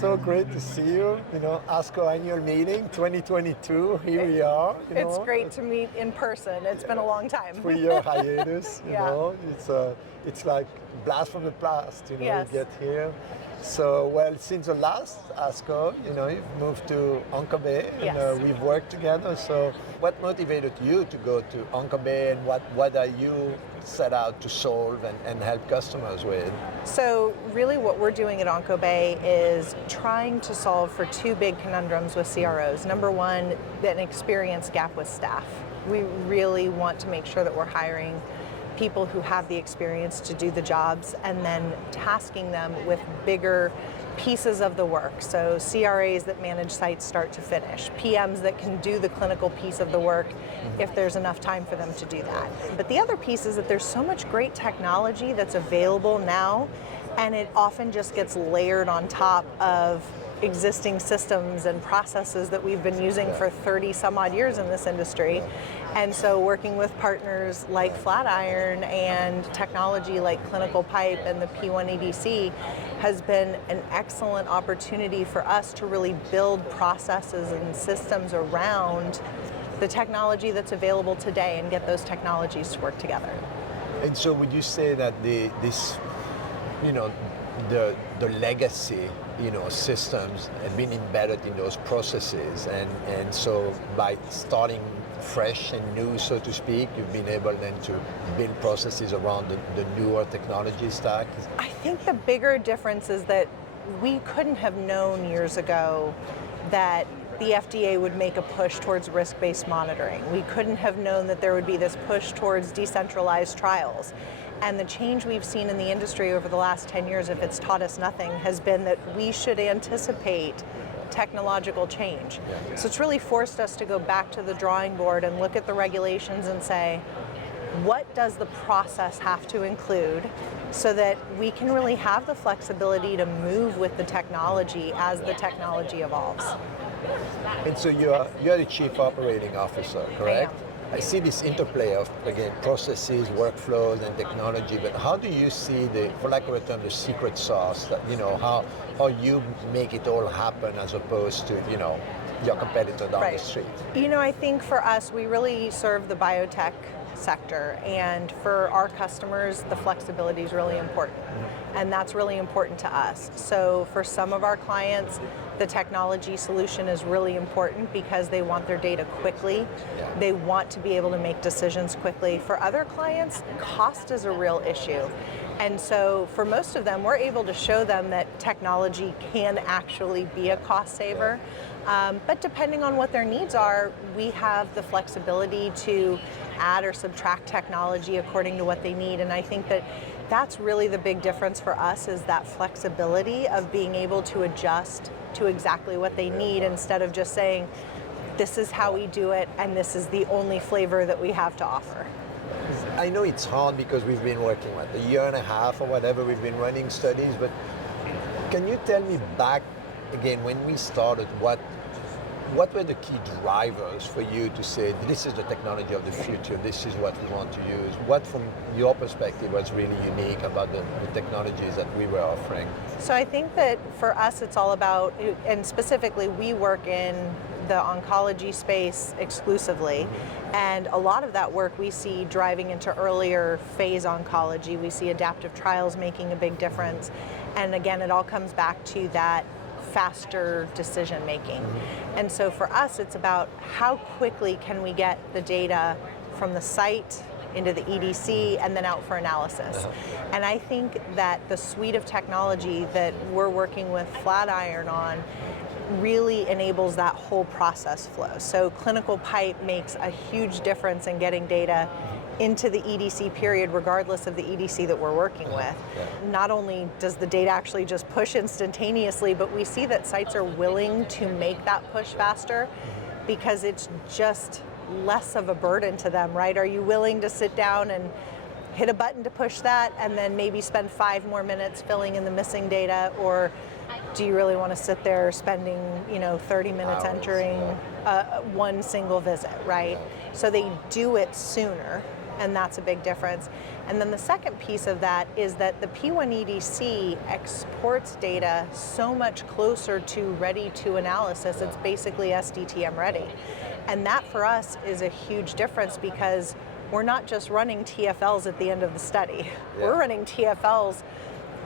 So great to see you. ASCO annual meeting 2022. Here we are. It's great to meet in person. It's been a long time. 3-year hiatus. Yeah. It's like blast from the past. Yes. You get here. So since the last ASCO, you've moved to Bay, and Yes. we've worked together. So what motivated you to go to Bay, and what are you set out to solve and help customers with? So really what we're doing at Bay is trying to solve for two big conundrums with CROs. Number one, an experience gap with staff. We really want to make sure that we're hiring people who have the experience to do the jobs and then tasking them with bigger pieces of the work. So CRAs that manage sites start to finish, PMs that can do the clinical piece of the work if there's enough time for them to do that. But the other piece is that there's so much great technology that's available now, and it often just gets layered on top of existing systems and processes that we've been using for 30 some odd years in this industry. And so working with partners like Flatiron and technology like Clinical Pipe and the P1EDC has been an excellent opportunity for us to really build processes and systems around the technology that's available today and get those technologies to work together. And so would you say that the legacy systems have been embedded in those processes, and so by starting fresh and new, so to speak, you've been able then to build processes around the newer technology stack? I think the bigger difference is that we couldn't have known years ago that the FDA would make a push towards risk-based monitoring. We couldn't have known that there would be this push towards decentralized trials. And the change we've seen in the industry over the last 10 years, if it's taught us nothing, has been that we should anticipate technological change. Yeah. So it's really forced us to go back to the drawing board and look at the regulations and say, what does the process have to include so that we can really have the flexibility to move with the technology as the technology evolves? And so you're the Chief Operating Officer, correct? I see this interplay of, again, processes, workflows, and technology, but how do you see for lack of a term, the secret sauce, that, how you make it all happen as opposed to, your competitor down the street? I think for us, we really serve the biotech sector, and for our customers, the flexibility is really important. And that's really important to us. So for some of our clients, the technology solution is really important because they want their data quickly. Yeah. They want to be able to make decisions quickly. For other clients, cost is a real issue. And so for most of them, we're able to show them that technology can actually be a cost saver. But depending on what their needs are, we have the flexibility to add or subtract technology according to what they need. And I think that that's really the big difference for us, is that flexibility of being able to adjust to exactly what they need, instead of just saying, this is how we do it and this is the only flavor that we have to offer. I know it's hard because we've been working a year and a half or whatever, we've been running studies, but can you tell me back again, when we started, what were the key drivers for you to say, this is the technology of the future, this is what we want to use? What, from your perspective, was really unique about the technologies that we were offering? So I think that for us, it's all about, and specifically we work in the oncology space exclusively, and a lot of that work we see driving into earlier phase oncology. We see adaptive trials making a big difference, and again, it all comes back to that faster decision making. And so for us, it's about how quickly can we get the data from the site into the EDC and then out for analysis. And I think that the suite of technology that we're working with Flatiron on really enables that whole process flow. So Clinical Pipe makes a huge difference in getting data into the EDC period, regardless of the EDC that we're working with. Not only does the data actually just push instantaneously, but we see that sites are willing to make that push faster because it's just less of a burden to them, right? Are you willing to sit down and hit a button to push that and then maybe spend 5 more minutes filling in the missing data, or do you really want to sit there spending 30 minutes entering one single visit, right? So they do it sooner. and that's a big difference. And then the second piece of that is that the P1EDC exports data so much closer to ready to analysis. It's basically SDTM ready. And that for us is a huge difference because we're not just running TFLs at the end of the study. Yeah. We're running TFLs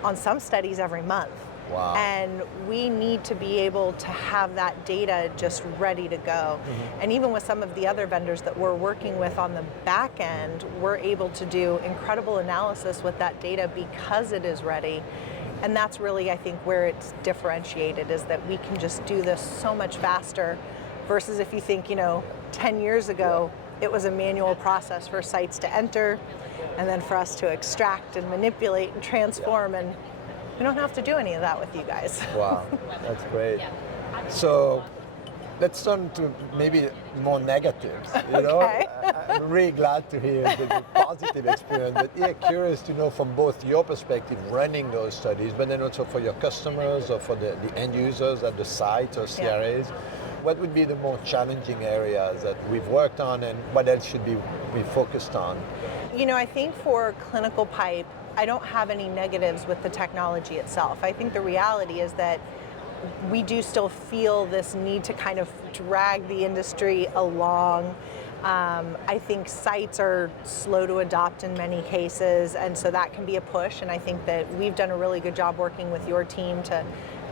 on some studies every month. Wow. And we need to be able to have that data just ready to go. And even with some of the other vendors that we're working with on the back end, we're able to do incredible analysis with that data because it is ready. And that's really, I think, where it's differentiated, is that we can just do this so much faster versus if you think, 10 years ago, it was a manual process for sites to enter and then for us to extract and manipulate and transform, and we don't have to do any of that with you guys. Wow, that's great. So let's turn to maybe more negatives. Okay. I'm really glad to hear the positive experience, but yeah, curious to know from both your perspective running those studies, but then also for your customers or for the end users at the site or CRAs, what would be the more challenging areas that we've worked on, and what else should we focused on? I think for clinical pipe, I don't have any negatives with the technology itself. I think the reality is that we do still feel this need to kind of drag the industry along. I think sites are slow to adopt in many cases, and so that can be a push, and I think that we've done a really good job working with your team to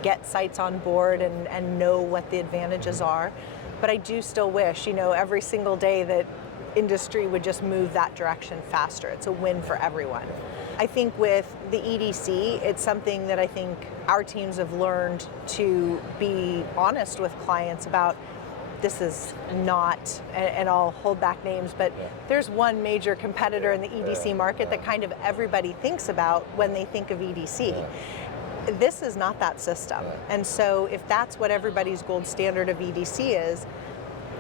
get sites on board and know what the advantages are. But I do still wish, every single day that industry would just move that direction faster. It's a win for everyone. I think with the EDC, it's something that I think our teams have learned to be honest with clients about. This is not, and I'll hold back names, but there's one major competitor in the EDC market that kind of everybody thinks about when they think of EDC. This is not that system. And so if that's what everybody's gold standard of EDC is,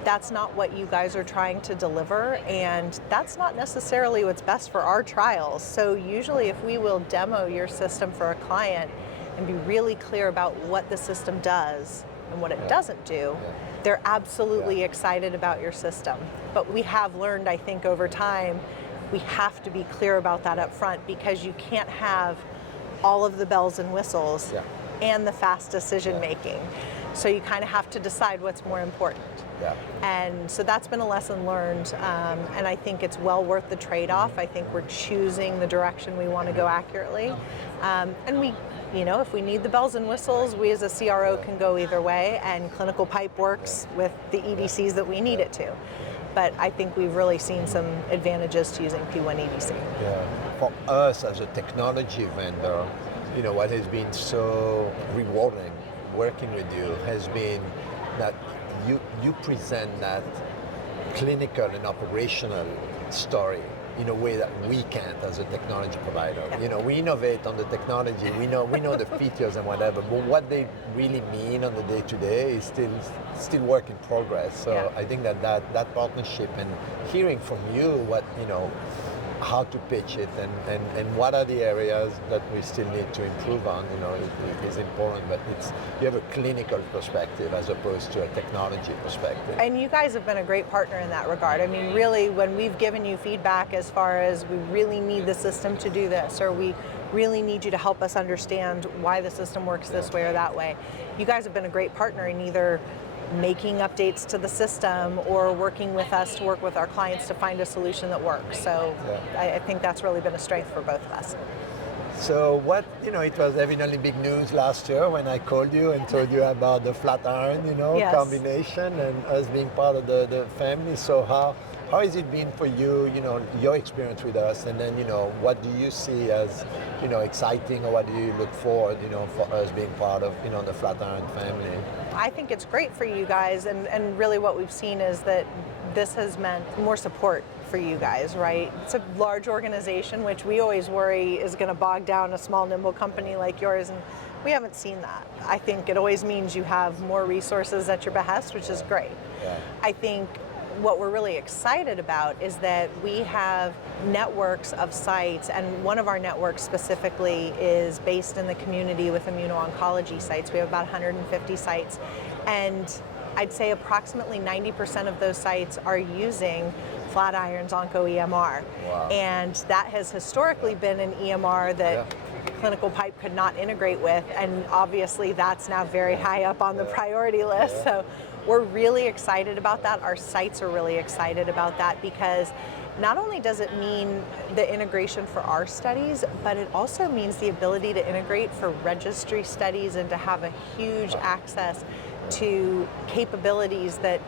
that's not what you guys are trying to deliver, and that's not necessarily what's best for our trials. So usually if we will demo your system for a client and be really clear about what the system does and what it doesn't do, they're absolutely excited about your system. But we have learned, I think, over time, we have to be clear about that up front, because you can't have all of the bells and whistles and the fast decision making. So you kind of have to decide what's more important. And so that's been a lesson learned, and I think it's well worth the trade-off. I think we're choosing the direction we want to go accurately. And we, if we need the bells and whistles, we as a CRO can go either way, and clinical pipe works with the EDCs that we need it to. But I think we've really seen some advantages to using P1EDC. For us as a technology vendor, what has been so rewarding working with you has been that you present that clinical and operational story in a way that we can't as a technology provider. We innovate on the technology, we know the features and whatever, but what they really mean on the day-to-day is still work in progress. So I think that partnership and hearing from you what, how to pitch it and what are the areas that we still need to improve on, is important, but you have a clinical perspective as opposed to a technology perspective. And you guys have been a great partner in that regard. I mean, really, when we've given you feedback as far as we really need the system to do this, or we really need you to help us understand why the system works this way or that way, you guys have been a great partner in either making updates to the system or working with us to work with our clients to find a solution that works. So I think that's really been a strength for both of us. So it was evidently big news last year when I called you and told you about the Flatiron, combination and us being part of the family. So how has it been for you, your experience with us, and then, what do you see as, exciting, or what do you look forward, for us being part of, the Flatiron family? I think it's great for you guys, and really what we've seen is that this has meant more support for you guys, right? It's a large organization, which we always worry is going to bog down a small, nimble company like yours, and we haven't seen that. I think it always means you have more resources at your behest, which is great. I think what we're really excited about is that we have networks of sites, and one of our networks specifically is based in the community with immuno-oncology sites. We have about 150 sites, and I'd say approximately 90% of those sites are using Flatiron's OncoEMR. Wow. And that has historically been an EMR that clinical pipe could not integrate with, and obviously that's now very high up on the priority list. So we're really excited about that. Our sites are really excited about that, because not only does it mean the integration for our studies, but it also means the ability to integrate for registry studies and to have a huge access to capabilities that,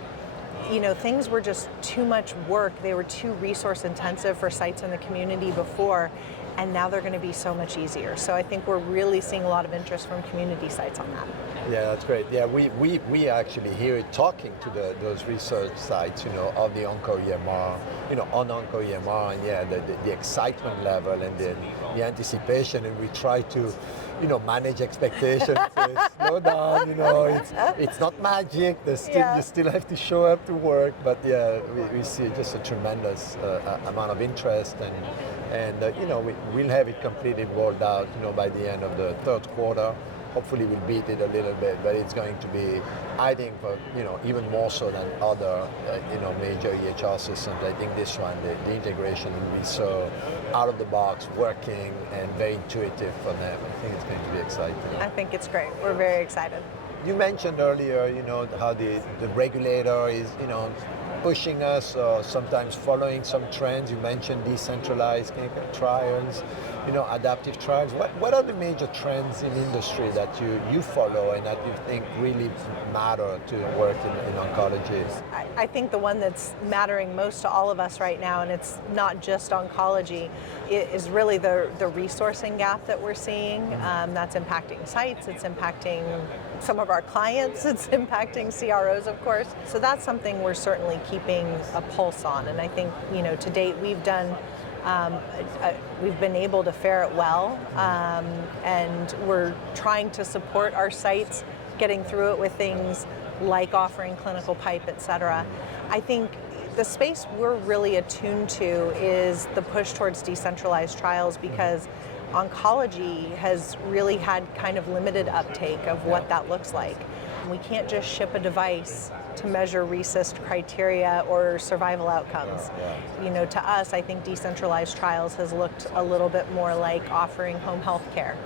things were just too much work. They were too resource intensive for sites in the community before, and now they're going to be so much easier. So I think we're really seeing a lot of interest from community sites on that. Yeah, that's great. Yeah, we actually hear it talking to those research sites, of the OncoEMR, on OncoEMR, and the excitement level and the anticipation, and we try to, manage expectations. Slow down, it's not magic. You still have to show up to work, but we see just a tremendous amount of interest, and we'll have it completely rolled out, by the end of the third quarter. Hopefully we'll beat it a little bit, but it's going to be, I think, even more so than other, major EHR systems. I think this one, the integration will be so out of the box, working, and very intuitive for them. I think it's going to be exciting. I think it's great. We're very excited. You mentioned earlier, how the regulator is, pushing us, or sometimes following some trends. You mentioned decentralized clinical trials, adaptive trials. What are the major trends in industry that you follow and that you think really matter to work in oncology? I think the one that's mattering most to all of us right now, and it's not just oncology, is really the resourcing gap that we're seeing. That's impacting sites, it's impacting some of our clients, it's impacting CROs, of course. So that's something we're certainly keeping a pulse on. And I think, to date we've done, we've been able to fare it well, and we're trying to support our sites getting through it with things like offering clinical pipe, et cetera. I think the space we're really attuned to is the push towards decentralized trials, because oncology has really had kind of limited uptake of what that looks like. We can't just ship a device to measure RECIST criteria or survival outcomes. To us, I think decentralized trials has looked a little bit more like offering home health care,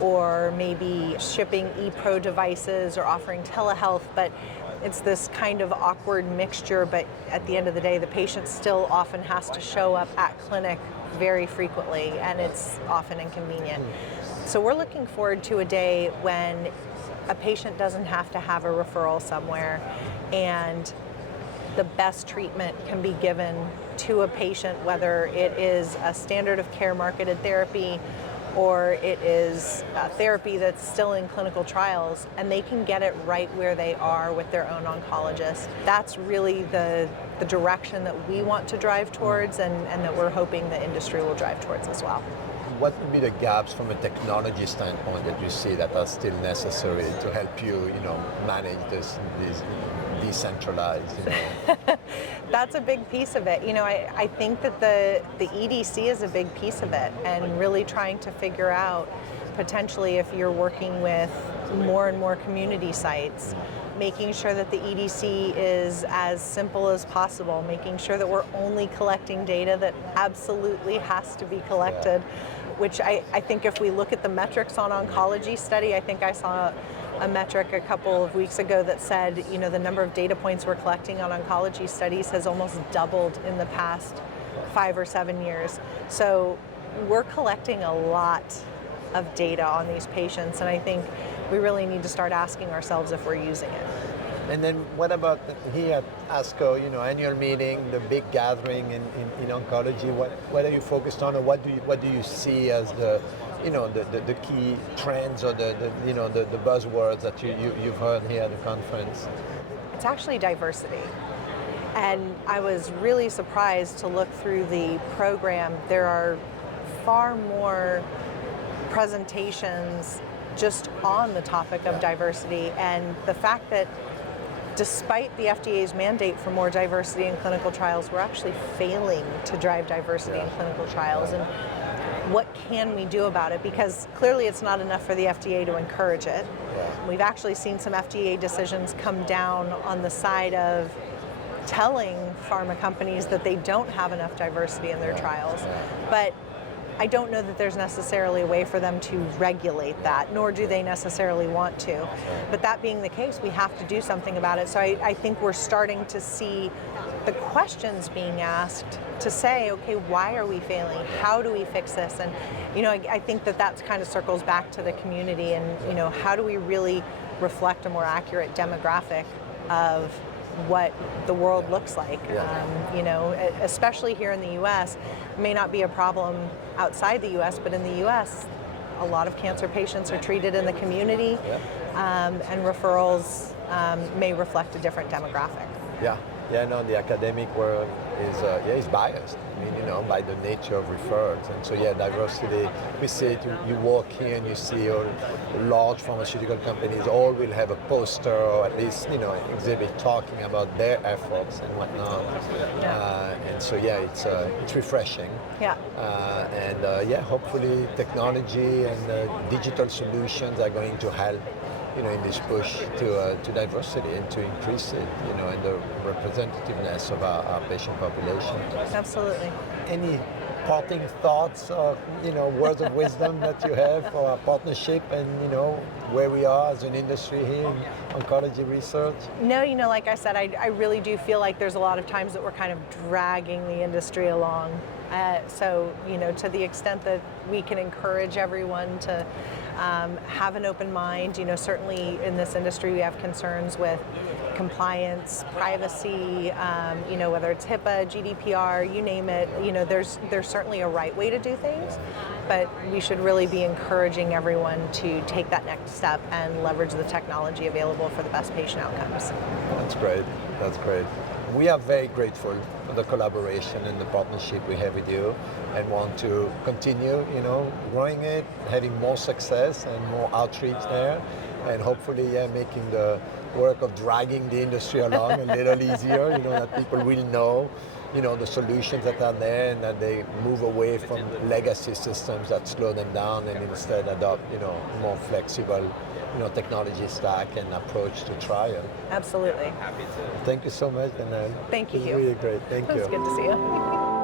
or maybe shipping ePro devices or offering telehealth, but it's this kind of awkward mixture. But at the end of the day, the patient still often has to show up at clinic very frequently, and it's often inconvenient. So we're looking forward to a day when a patient doesn't have to have a referral somewhere, and the best treatment can be given to a patient, whether it is a standard of care marketed therapy or it is a therapy that's still in clinical trials, and they can get it right where they are with their own oncologist. That's really the direction that we want to drive towards, and that we're hoping the industry will drive towards as well. What would be the gaps from a technology standpoint that you see that are still necessary to help you, manage these decentralized? That's a big piece of it. I think that the EDC is a big piece of it, and really trying to figure out, potentially if you're working with more and more community sites, making sure that the EDC is as simple as possible, making sure that we're only collecting data that absolutely has to be collected, which I think if we look at the metrics on oncology study, I think I saw a metric a couple of weeks ago that said, the number of data points we're collecting on oncology studies has almost doubled in the past 5 or 7 years. So we're collecting a lot of data on these patients, and I think we really need to start asking ourselves if we're using it. And then what about here at ASCO, annual meeting, the big gathering in oncology? What are you focused on, or what do you see as the key trends, or the buzzwords that you've heard here at the conference? It's actually diversity. And I was really surprised to look through the program. There are far more presentations just on the topic of diversity, and the fact that despite the FDA's mandate for more diversity in clinical trials, we're actually failing to drive diversity in clinical trials. And what can we do about it? Because clearly it's not enough for the FDA to encourage it. Yeah. We've actually seen some FDA decisions come down on the side of telling pharma companies that they don't have enough diversity in their trials. But I don't know that there's necessarily a way for them to regulate that, nor do they necessarily want to. But that being the case, we have to do something about it. So I think we're starting to see the questions being asked to say, okay, why are we failing? How do we fix this? And, I think that kind of circles back to the community and, how do we really reflect a more accurate demographic of what the world looks like. Especially here in the U.S. It may not be a problem outside the U.S., but in the U.S., a lot of cancer patients are treated in the community, and referrals may reflect a different demographic. No, the academic world is biased. By the nature of referrals, and so diversity. We see it. You walk here and you see large pharmaceutical companies all will have a poster or at least exhibit talking about their efforts and whatnot. And so it's refreshing. Hopefully technology and digital solutions are going to help. In this push to diversity and to increase it, and the representativeness of our patient population. Absolutely. Any parting thoughts or words of wisdom that you have for our partnership and where we are as an industry here in oncology research? No, like I said, I really do feel like there's a lot of times that we're kind of dragging the industry along. So to the extent that we can encourage everyone to have an open mind, certainly in this industry we have concerns with compliance, privacy, whether it's HIPAA, GDPR, you name it, there's certainly a right way to do things, but we should really be encouraging everyone to take that next step and leverage the technology available for the best patient outcomes. That's great. We are very grateful for the collaboration and the partnership we have with you and want to continue, growing it, having more success and more outreach there, and hopefully, making the work of dragging the industry along a little easier, that people will know, the solutions that are there and that they move away from legacy systems that slow them down and instead adopt, more flexible technology stack and approach to trial. Absolutely. Thank you so much, Dannelle. Thank you. It was really great. Thank you. It was good to see you.